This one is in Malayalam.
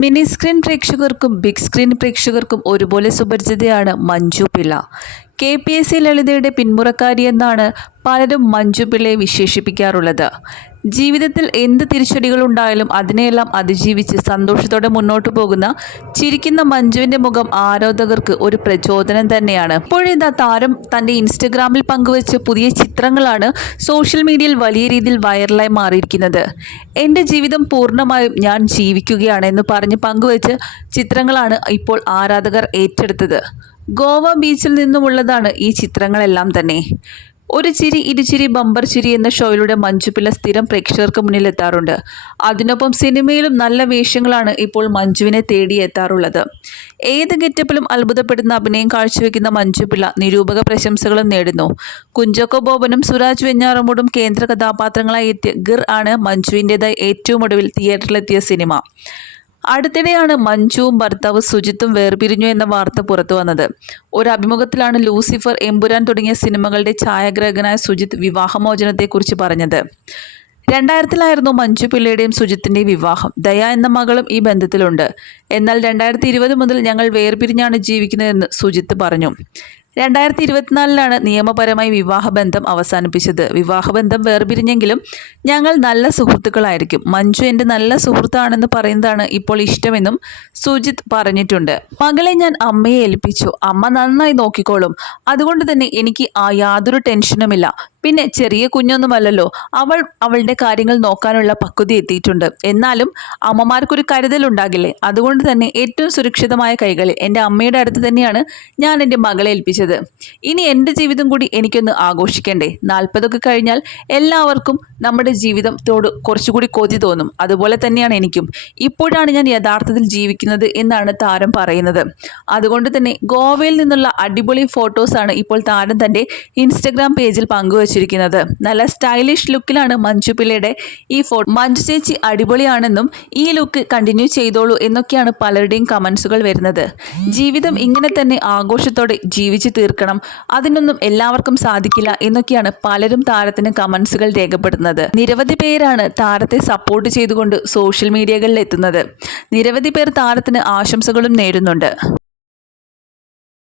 മിനി സ്ക്രീൻ പ്രേക്ഷകർക്കും ബിഗ് സ്ക്രീൻ പ്രേക്ഷകർക്കും ഒരുപോലെ സുപരിചിതയാണ് Manju Pillai. K P S C ലളിതയുടെ പിന്മുറക്കാരിയെന്നാണ് പലരും മഞ്ജു പിള്ളയെ വിശേഷിപ്പിക്കാറുള്ളത്. ജീവിതത്തിൽ എന്ത് തിരിച്ചടികളുണ്ടായാലും അതിനെയെല്ലാം അതിജീവിച്ച് സന്തോഷത്തോടെ മുന്നോട്ട് പോകുന്ന ചിരിക്കുന്ന മഞ്ജുവിന്റെ മുഖം ആരാധകർക്ക് ഒരു പ്രചോദനം തന്നെയാണ്. ഇപ്പോഴിതാ താരം തന്റെ ഇൻസ്റ്റഗ്രാമിൽ പങ്കുവച്ച പുതിയ ചിത്രങ്ങളാണ് സോഷ്യൽ മീഡിയയിൽ വലിയ രീതിയിൽ വൈറലായി മാറിയിരിക്കുന്നത്. എന്റെ ജീവിതം പൂർണമായും ഞാൻ ജീവിക്കുകയാണ് എന്ന് പറഞ്ഞ് പങ്കുവച്ച ചിത്രങ്ങളാണ് ഇപ്പോൾ ആരാധകർ ഏറ്റെടുത്തത്. ഗോവ ബീച്ചിൽ നിന്നുമുള്ളതാണ് ഈ ചിത്രങ്ങളെല്ലാം തന്നെ. ഒരു ചിരി ഇരുചിരി ബമ്പർ ചിരി എന്ന ഷോയിലൂടെ മഞ്ജുപിള്ള സ്ഥിരം പ്രേക്ഷകർക്ക് മുന്നിൽ എത്താറുണ്ട്. അതിനൊപ്പം സിനിമയിലും നല്ല വേഷങ്ങളാണ് ഇപ്പോൾ മഞ്ജുവിനെ തേടി എത്താറുള്ളത്. ഏത് ഗെറ്റപ്പിലും അത്ഭുതപ്പെടുന്ന അഭിനയം കാഴ്ചവെക്കുന്ന മഞ്ജുപിള്ള നിരൂപക പ്രശംസകളും നേടുന്നു. കുഞ്ചക്കോ ബോബനും സുരാജ് വെഞ്ഞാറമൂടും കേന്ദ്ര കഥാപാത്രങ്ങളായി എത്തിയ ഗിർ ആണ് മഞ്ജുവിന്റെതായി ഏറ്റവും ഒടുവിൽ തിയേറ്ററിലെത്തിയ സിനിമ. അടുത്തിടെയാണ് മഞ്ജുവും ഭർത്താവ് സുജിത്തും വേർപിരിഞ്ഞു എന്ന വാർത്ത പുറത്തു വന്നത്. ഒരു അഭിമുഖത്തിലാണ് ലൂസിഫർ എമ്പുരാൻ തുടങ്ങിയ സിനിമകളുടെ ഛായാഗ്രാഹകനായ സുജിത്ത് വിവാഹമോചനത്തെക്കുറിച്ച് പറഞ്ഞത്. രണ്ടായിരത്തിലായിരുന്നു മഞ്ജു പിള്ളയുടെയും സുജിത്തിന്റെയും വിവാഹം. ദയ എന്ന മകളും ഈ ബന്ധത്തിലുണ്ട്. എന്നാൽ രണ്ടായിരത്തി ഇരുപത് മുതൽ ഞങ്ങൾ വേർപിരിഞ്ഞാണ് ജീവിക്കുന്നതെന്ന് സുജിത്ത് പറഞ്ഞു. രണ്ടായിരത്തി ഇരുപത്തിനാലിലാണ് നിയമപരമായി വിവാഹബന്ധം അവസാനിപ്പിച്ചത്. വിവാഹബന്ധം വേർപിരിഞ്ഞെങ്കിലും ഞങ്ങൾ നല്ല സുഹൃത്തുക്കളായിരിക്കും. മഞ്ജു എന്റെ നല്ല സുഹൃത്താണെന്ന് പറയുന്നതാണ് ഇപ്പോൾ ഇഷ്ടമെന്നും സുജിത് പറഞ്ഞിട്ടുണ്ട്. മകളെ ഞാൻ അമ്മയെ ഏൽപ്പിച്ചു. അമ്മ നന്നായി നോക്കിക്കോളും. അതുകൊണ്ട് തന്നെ എനിക്ക് ആ യാതൊരു ടെൻഷനുമില്ല. പിന്നെ ചെറിയ കുഞ്ഞൊന്നുമല്ലല്ലോ. അവൾ അവളുടെ കാര്യങ്ങൾ നോക്കാനുള്ള പക്വത എത്തിയിട്ടുണ്ട്. എന്നാലും അമ്മമാർക്കൊരു കരുതലുണ്ടാകില്ലേ? അതുകൊണ്ട് തന്നെ ഏറ്റവും സുരക്ഷിതമായ കൈകളിൽ എന്റെ അമ്മയുടെ അടുത്ത് തന്നെയാണ് ഞാൻ എന്റെ മകളെ ഏൽപ്പിച്ചത്. ഇനി എന്റെ ജീവിതം കൂടി എനിക്കൊന്ന് ആഘോഷിക്കണ്ടേ? നാൽപ്പതൊക്കെ കഴിഞ്ഞാൽ എല്ലാവർക്കും നമ്മുടെ ജീവിതത്തോട് കുറച്ചുകൂടി കൊതി തോന്നും. അതുപോലെ തന്നെയാണ് എനിക്കും. ഇപ്പോഴാണ് ഞാൻ യഥാർത്ഥത്തിൽ ജീവിക്കുന്നത് എന്നാണ് താരം പറയുന്നത്. അതുകൊണ്ട് തന്നെ ഗോവയിൽ നിന്നുള്ള അടിപൊളി ഫോട്ടോസാണ് ഇപ്പോൾ താരം തന്റെ ഇൻസ്റ്റഗ്രാം പേജിൽ പങ്കുവച്ചിരിക്കുന്നത് നല്ല സ്റ്റൈലിഷ് ലുക്കിലാണ് മഞ്ജു പിള്ളയുടെ ഈ ഫോട്ടോ. മഞ്ജു ചേച്ചി അടിപൊളിയാണെന്നും ഈ ലുക്ക് കണ്ടിന്യൂ ചെയ്തോളൂ എന്നൊക്കെയാണ് പലരുടെയും കമൻസുകൾ വരുന്നത്. ജീവിതം ഇങ്ങനെ തന്നെ ആഘോഷത്തോടെ ജീവിച്ചു തീർക്കണം. അതിനൊന്നും എല്ലാവർക്കും സാധിക്കില്ല എന്നൊക്കെയാണ് പലരും താരത്തിന് കമൻസുകൾ രേഖപ്പെടുത്തുന്നത്. നിരവധി പേരാണ് താരത്തെ സപ്പോർട്ട് ചെയ്തുകൊണ്ട് സോഷ്യൽ മീഡിയകളിൽ എത്തുന്നത് നിരവധി പേർ താരത്തിന് ആശംസകളും നേരുന്നുണ്ട്.